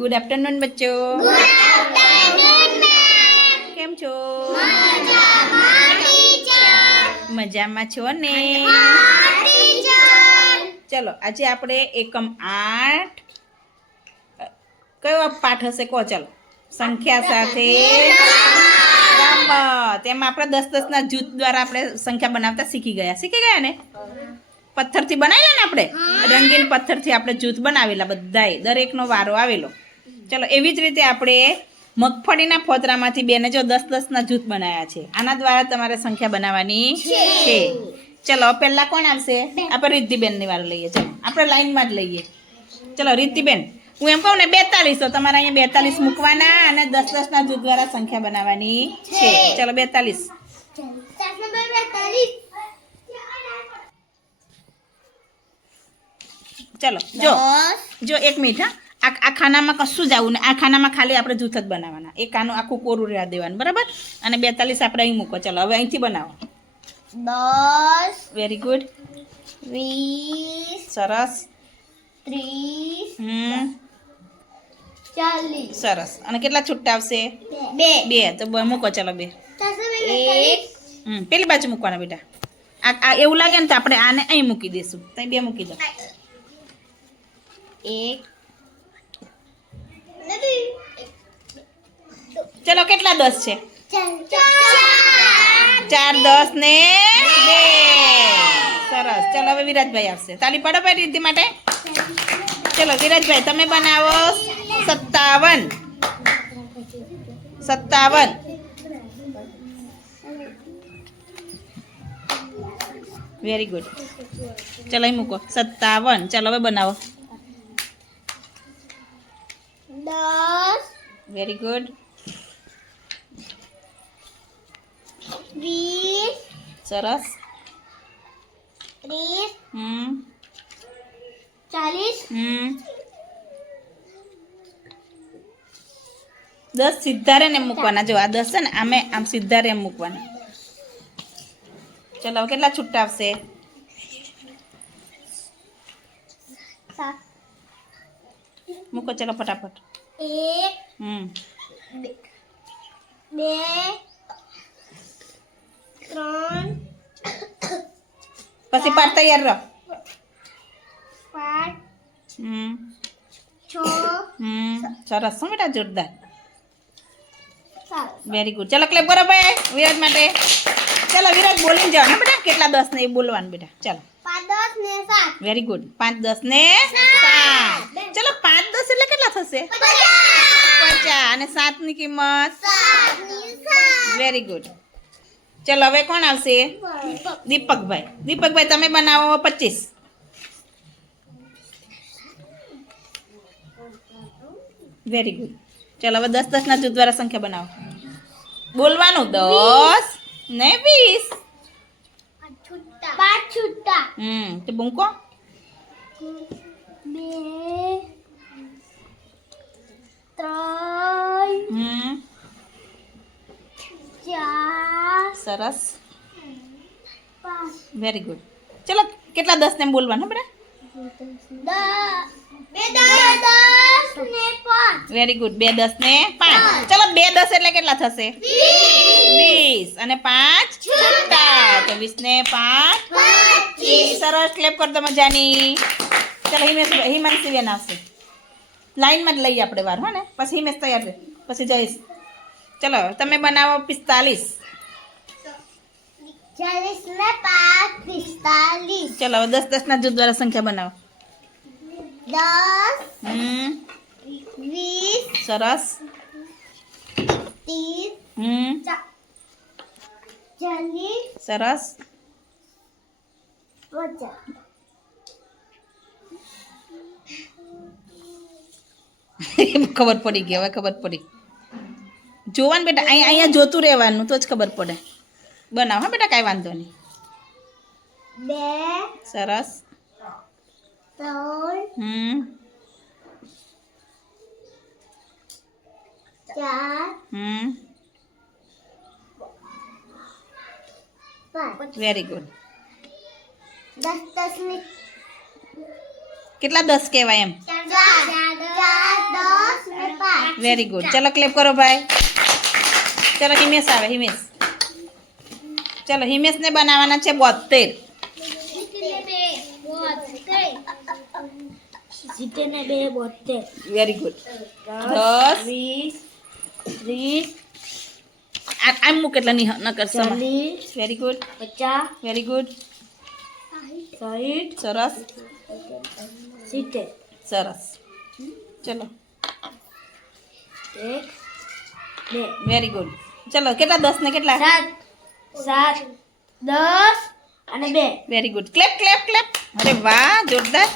Good afternoon બચ્ચો કેમ છો? મજામાં છો ને? ચલો આજે આપણે એકમ આઠ કયો પાઠ હશે કહો ચલો. સંખ્યા સાથે તેમાં આપણે દસ દસના જૂથ દ્વારા આપણે સંખ્યા બનાવતા શીખી ગયા. શીખી ગયા ને? પથ્થરથી બનાવેલા ને આપણે? રંગીન પથ્થરથી આપણે જૂથ બનાવેલા બધાએ. દરેકનો વારો આવેલો. ચલો એવી જ રીતે આપણે મગફળીના ફોતરામાંથી બેને જો દસ દસના જૂથ બનાવ્યા છે. આના દ્વારા તમારે સંખ્યા બનાવવાની છે. ચલો પહેલા કોણ આવશે? આપણે રિદ્ધિબેનની વાર લઈએ. ચલો આપણે લાઈનમાં જ લઈએ. ચલો રિદ્ધિબેન હું એમ કહું ને બેતાલીસ. તો તમારે અહીંયા બેતાલીસ મૂકવાના અને દસ દસના જૂથ દ્વારા સંખ્યા બનાવવાની છે. ચલો બેતાલીસ. ચલો જો જો એક મિનિટ હા. આ આ ખાનામાં કશું જ આવું ને આ ખાનામાં ખાલી આપણે જૂથ જ બનાવવાના. એક ખાનું આખું કોરું રહેવા દેવાનું બરાબર? અને બેતાલીસ આપણે અહીં મૂકો. ચલો હવે અહીંથી બનાવો. દસ વેરી ગુડ વીસ સરસ. ત્રીસ હમ. ચાલીસ. સરસ. અને કેટલા છૂટા આવશે? બે. બે. તો મૂકો ચલો બે. એક. હમ. પેલી બાજુ મૂકવાના બેટા. આ આ એવું લાગે ને તો આપણે આને અહીં મૂકી દઈશું ત્યાં બે મૂકી દો. એક ચલો કેટલા દસ છે? ચાર દસ ને બે. સરસ. ચલો હવે વિરાજભાઈ આવશે. તાલી પાડો ભાઈ રીતિ માટે. ચલો વિરાજભાઈ તમે બનાવો સત્તાવન. સત્તાવન. વેરી ગુડ ચલો અહીં મૂકો. સત્તાવન. ચલો હવે બનાવો. દસ. વેરી ગુડ વીસ સરસ. ત્રીસ હમ. ચાલીસ. હમ. દસ સીધારે ને મૂકવાના. જો આ દસ છે ને આમે આમ સીધા રે મૂકવાના. ચલો કેટલા છૂટા આવશે મૂકો ચલો ફટાફટ. એક. હમ. બે. ત્રણ પછી પાર તૈયાર રહો પાંચ હમ છ હમ સરસ હો બેટા જોરદાર સાત વેરી ગુડ ચલો ક્લેપ કરો ભાઈ વિરાજ માટે ચલો વિરાજ બોલીને જાઓ ને બેટા કેટલા દસ ને એ બોલવાનું બેટા ચલો પાંચ દસ ને સાત વેરી ગુડ પાંચ દસ ને સાત ચલો પાંચ દસ એટલે કેટલા થશે પચાસ અને સાતની કિંમત વેરી ગુડ ચલો હવે કોણ આવશે? દીપકભાઈ. દીપકભાઈ તમે બનાવો પચીસ. વેરી ગુડ ચલો હવે દસ દસના જૂથ દ્વારા સંખ્યા બનાવો. બોલવાનું દસ ને વીસ. હમ તો બૂંકો બે ત્રણ હમ ચાર સરસ વેરી ગુડ ચલો કેટલા દસ ને બોલવાનું બેટા? દસ બે દસ દસ ને પાંચ. વેરી ગુડ બે દસ ને પાંચ. ચલો બે દસ એટલે કેટલા થશે? વીસ. અને પાંચ? તો વીસ ને પાંચ. સરસ ક્લેપ કરતો મજાની ચલો હિમેશ હિમાંશ બેન આવશે. લાઈનમાં જ લઈએ આપણે વાર હો ને? પછી હિમેશ તૈયાર છે પછી જઈશ. ચલો તમે બનાવો પિસ્તાલીસ. ચલો હવે દસ દસના જૂથ દ્વારા સંખ્યા બનાવો. દસ હમ. વીસ સરસ. ત્રીસ હમ. ચાલીસ સરસ. ખબર પડી ગઈ હવે ખબર પડી. જોવાનું બેટા અહીંયા અહીંયા જોતું રહેવાનું તો જ ખબર પડે. બનાવ હા બેટા કાંઈ વાંધો નહીં બે સરસ ત્રણ હમ ચાર હમ પાંચ વેરી ગુડ દસ દસની કેટલા દસ કહેવાય એમ ચાર ચાર દસ વેરી ગુડ ચલો ક્લેપ કરો ભાઈ ચલો હિમેશ આવે હિમેશ ચલો હિમેશને બનાવવાના છે બોતેર. સિત્તેર ને બે બોતેર. વેરી ગુડ દસ વીસ ત્રીસ આમ મૂક એટલે નહીં ન કરશો ચાલીસ વેરી ગુડ પચાસ વેરી ગુડ સાઠ સરસ. સિત્તેર. સરસ. ચલો. એક બે. વેરી ગુડ ચલો કેટલા? દસ ને કેટલા? સાત. સાત દસ અને બે. Very good clap clap clap અરે વાહ જોરદાર.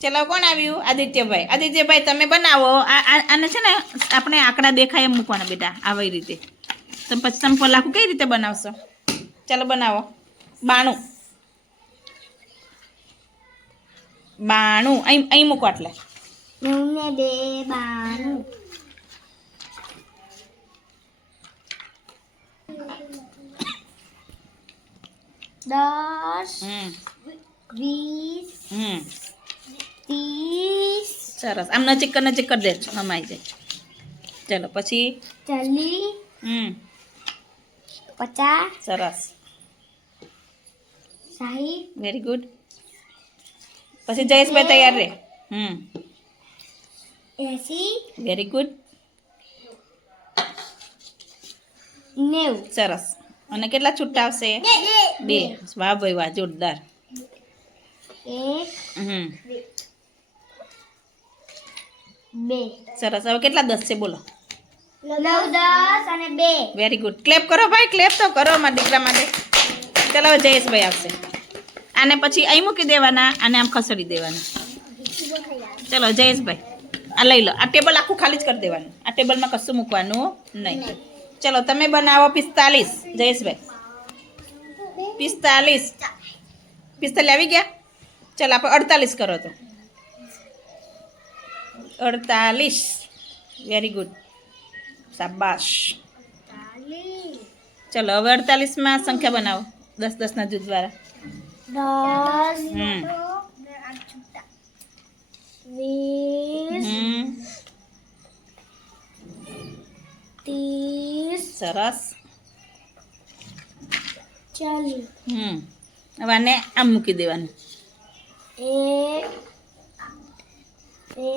ચલો કોણ આવ્યું? આદિત્યભાઈ. આદિત્યભાઈ તમે બનાવો. આને છે ને આપણે આંકડા દેખાય એમ મૂકવાના બેટા આવી રીતે. તો પછી તમે પલાખું કઈ રીતે બનાવશો? ચાલો બનાવો. બાણું. બાણું. અહીં અહીં મૂકો એટલે બે બાણું. દસ હમ વીસ હમ ત્રીસ સરસ આમ નજીક કર નજીક કરી દેજો હમાઈ જાય ચલો પછી ચાલીસ હમ પચાસ સરસ સાઠ વેરી ગુડ પછી જયેશભાઈ તૈયાર રે હમ એસી વેરી ગુડ નેવું સરસ અને કેટલા છૂટા આવશે? બે વાહ ભાઈ વાહ જોરદાર. હમ. બે. સરસ. હવે કેટલા દસ છે? બોલો. વેરી ગુડ ક્લેપ કરો ભાઈ ક્લેપ તો કરો મારા દીકરા માટે. ચાલો હવે જયેશભાઈ આવશે. આને પછી અહીં મૂકી દેવાના અને આમ ખસેડી દેવાના. ચલો જયેશભાઈ. આ લઈ લો. આ ટેબલ આખું ખાલી જ કરી દેવાનું. આ ટેબલમાં કશું મૂકવાનું નહીં. ચલો તમે બનાવો પિસ્તાલીસ. જયેશભાઈ. પિસ્તાલીસ. પિસ્તાલીસ આવી ગયા? ચાલો આપણે અડતાલીસ કરો તો. અડતાલીસ. વેરી ગુડ શાબાશ. ચલો હવે અડતાલીસમાં સંખ્યા બનાવો. દસ દસના જૂથ દ્વારા. વીસ સરસ. ચાલીસ હમ. હવે આને આમ મૂકી દેવાનું. એક બે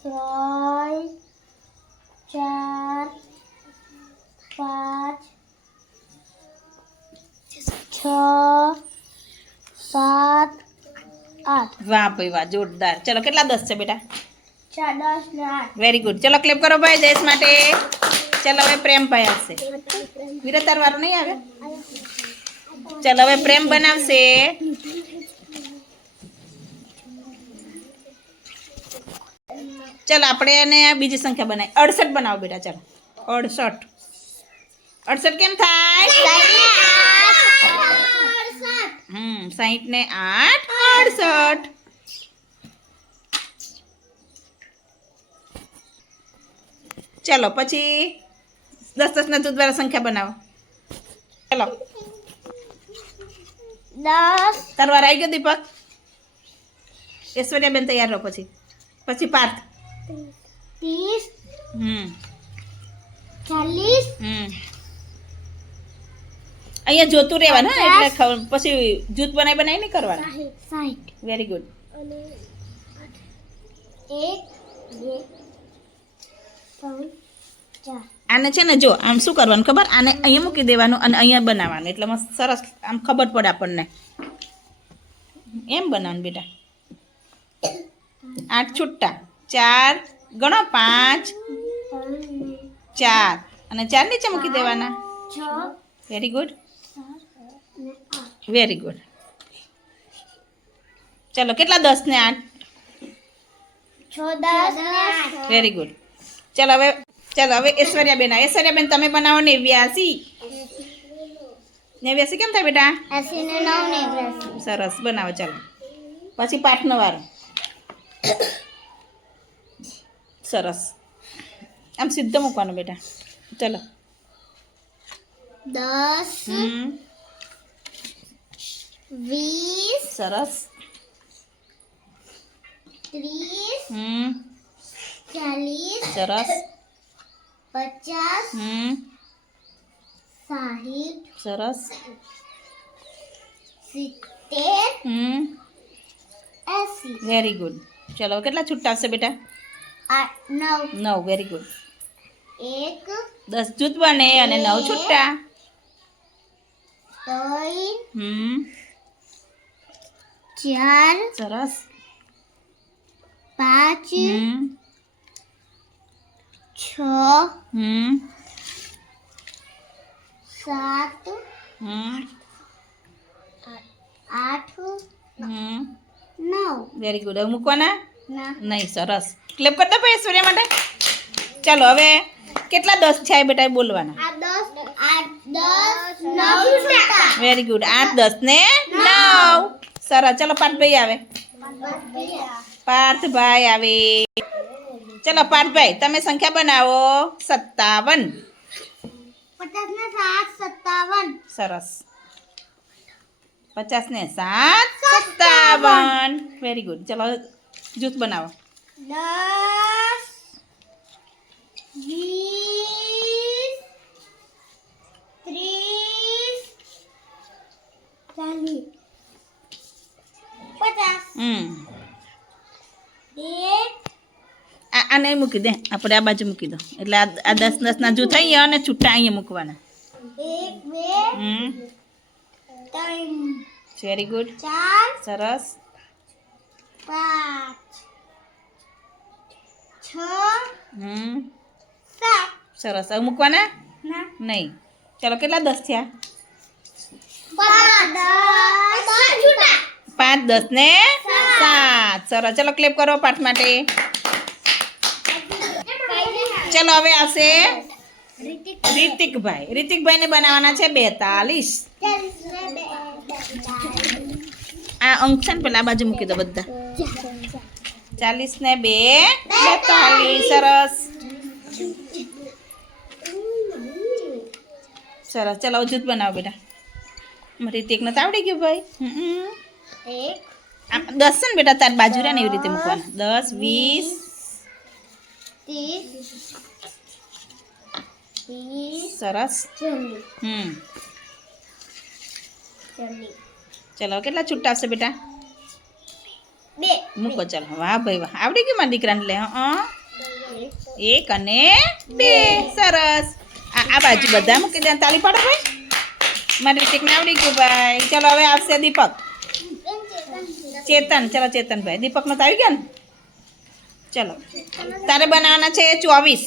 ત્રણ ચાર પાંચ છ સાત આઠ. વાહ ભાઈ વાહ જોરદાર. ચલો કેટલા દસ છે બેટા? ચાર દસ ને આઠ વેરી ગુડ ચલો ક્લેપ કરો ભાઈ જયેશ માટે ચલો હવે પ્રેમભાઈ આવશે વિરતાર વાળો નહીં આવે ચલો હવે પ્રેમ બનાવશે ચલો આપણે એને બીજી સંખ્યા બનાવી અડસઠ બનાવો બેટા ચલો અડસઠ અડસઠ કેમ થાય હમ સાહીઠ ને આઠ અડસઠ ચલો પછી દસ દસના જૂથ દ્વારા સંખ્યા બનાવો. ચલો. દસ. તરવાર આવી ગયો દીપક? ઐશ્વર્યાબેન તૈયાર રહો પછી. પછી પાર્થ. ત્રીસ. હમ. ચાલીસ. હમ. અહીંયા જોતું રહેવાનું એટલે ખબર પછી જૂથ બનાવી બનાવી નહીં કરવાનું? સાઠ વેરી ગુડ અને એક બે આને છે ને જો આમ શું કરવાનું ખબર? આને અહીંયા મૂકી દેવાનું અને અહીંયા બનાવવાનું. એટલે મસ્ત સરસ આમ ખબર પડે આપણને. એમ બનાવવાનું બેટા. આઠ છૂટા. ચાર ગણો પાંચ. ચાર. અને ચાર નીચે મૂકી દેવાના. વેરી ગુડ વેરી ગુડ ચલો કેટલા? દસ ને આઠ? વેરી ગુડ ચલો હવે ચાલો હવે ઐશ્વર્યાબેન આવે. ઐશ્વર્યાબેન તમે બનાવો નેવ્યાસી. નેવ્યાસી કેમ થાય બેટા? સરસ બનાવો ચાલો. પછી પાઠનો વારો. સરસ. આમ સીધો મૂકવાનો બેટા. ચલો. દસ વીસ સરસ. ત્રીસ ચાલીસ સરસ પચાસ હમ સાહીઠ સરસ સિત્તેર હમ એસી વેરી ગુડ ચલો કેટલા છૂટા આવશે બેટા આઠ નવ નવ વેરી ગુડ એક દસ જૂથ બને અને નવ છૂટા ત્રણ હમ ચાર સરસ પાંચ હમ છ હમ. સાત હમ. આઠ હમ. નવ. વેરી ગુડ હવે મૂકવાના? ના. નહીં સરસ. ક્લેપ કરતા ભાઈ સૂર્ય માટે. ચાલો હવે કેટલા દસ છે બેટા બોલવાના. વેરી ગુડ આઠ દસ ને નવ. સરસ. ચાલો પાર્થભાઈ આવે. પાર્થભાઈ આવે. ચલો પાર્થભાઈ તમે સંખ્યા બનાવો. સત્તાવન. પચાસ ને સાત સત્તાવન. સરસ. પચાસ ને સાત સત્તાવન. વેરી ગુડ ચલો જૂથ બનાવો. દસ વીસ ત્રીસ ચાલીસ. પચાસ. હમ. એક આ મૂકી દે. આપણે આ બાજુ મૂકી દો. એટલે આ દસ દસના જૂથ અહીંયા અને છૂટા અહીંયા મૂકવાના. વેરી ગુડ સરસ. સરસ. હવે મૂકવાના? નહીં. ચાલો કેટલા દસ થયા? પાંચ. દસ ને સાત. સરસ. ચલો ક્લેપ કરો પાઠ માટે. ચલો હવે આવશે રિતિકભાઈ. રિતિકભાઈને બનાવવાના છે બેતાલીસ. આ અંક છે ને પેલા બાજુ મૂકી દો બધા. ચાલીસ ને બે. બેતાલીસ. સરસ. સરસ. ચલો જૂથ બનાવો બેટા. રિતિકને તો આવડી ગયું ભાઈ. હમ. દસ છે ને બેટા તાર બાજુ રહે ને એવી રીતે મૂકવાના. દસ વીસ. સરસ ચાલીસ હમ ચાલીસ ચલો કેટલા છૂટા આવશે બેટા બે મૂકો ચાલો વાહ ભાઈ વાહ આવડી ગયું મારા દીકરાને લે હં એક અને બે સરસ આ આ બાજુ બધા મૂકી દે તાળી પાડો ભાઈ મારી રિતિકને આવડી ગયું ભાઈ ચલો હવે આવશે દીપક ચેતન ચલો ચેતનભાઈ દીપકનો તો આવી ગયો ને ચલો. તારે બનાવવાના છે ચોવીસ.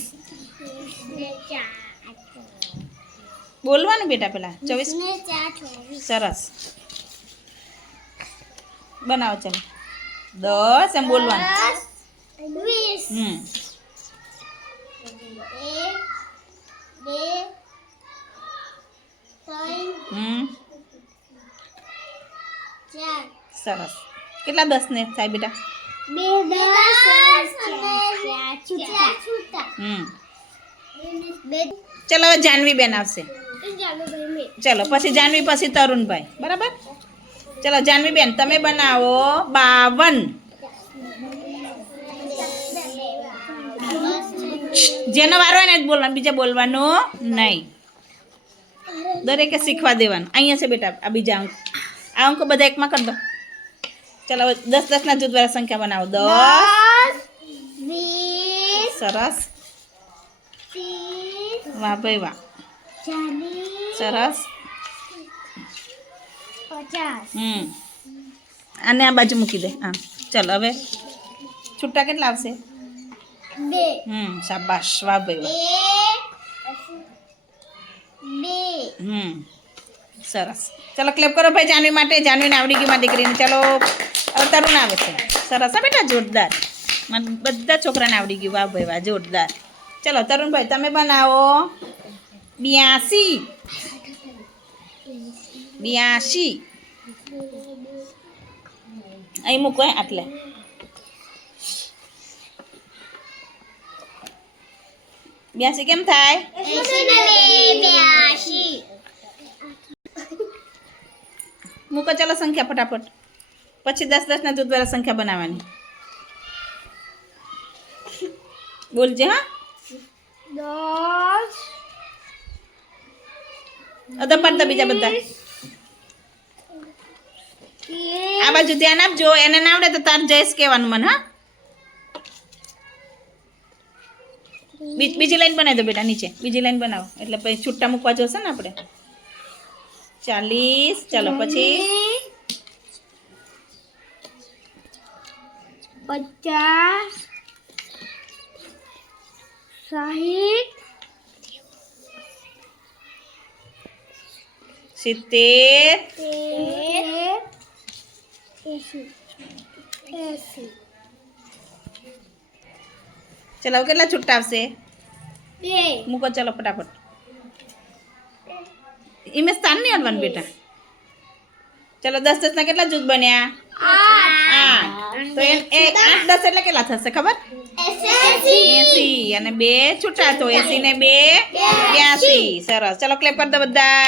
બોલવાનું બેટા પેલા, ચોવીસ? સરસ. બનાવો ચાલો. દસ, એમ બોલવાનું. હમ. સરસ. કેટલા દસ ને થાય બેટા? બે ચલો, હવે જાનવી બેન આવશે. ચાલો, પછી જાનવી, પછી તરુણભાઈ. બરાબર? ચલો જાનવી બેન તમે બનાવો બાવન. જેનો વારો ને જ બોલવાનું, બીજા બોલવાનું નહીં. દરેકે શીખવા દેવાનું. અહીંયા છે બેટા, આ બીજા અંક. આ અંકો બધા એકમાં કરી દો. ચલો દસ દસ દસના જૂથ વાળા સંખ્યા બનાવો દસ વીસ સરસ વાહ ભાઈ વાહ સરસ હમ આને આ બાજુ મૂકી દે હા ચાલો હવે છૂટા કેટલા આવશે બે હમ શાબાશ વાહ ભાઈ વાહ હમ સરસ ચલો ક્લેપ કરો ભાઈ જાનવી માટે જાનવીને આવડી ગયું દીકરીને ચલો તરુણ આવે છે. સરસ. હા બેટા જોરદાર. મને બધા છોકરાને આવડી ગયું. વાહ ભાઈ વાહ જોરદાર. ચલો તરુણભાઈ તમે બનાવો. બ્યાસી. બ્યાસી. અહીં મૂકો હે, આટલે. બ્યાસી કેમ થાય? એસી ને બે બ્યાસી મૂકો ચાલો સંખ્યા ફટાફટ. પછી દસ દસના જૂથ દ્વારા સંખ્યા બનાવવાની. બોલજે હા. દસ અધમ પડતા બીજા બધા. આ બાજુ ધ્યાન આપજો એને ના આવડે તો તાર જયેશ કહેવાનું મને હા. બીજ- બીજી લાઈન બનાવી દો બેટા નીચે. બીજી લાઈન બનાવો. એટલે પછી છૂટા મૂકવા જોશે ને આપણે. ચાલીસ ચાલો પછી પચાસ સાહીઠ સિત્તેર તેર એસી એસી. ચલો કેટલા છૂટા આવશે? મૂકો ચલો ફટાફટ. ઇમે સ્થાન નહીં અડવાનું બેટા? ચલો દસ દસ ના કેટલા જૂથ બન્યા? આઠ. તો એ આઠ દસ એટલે કેટલા થશે ખબર? એસી. એસી. અને બે છૂટા તો એસી ને બે બ્યાસી. સરસ. ચલો ક્લેપ કરી દો બધા.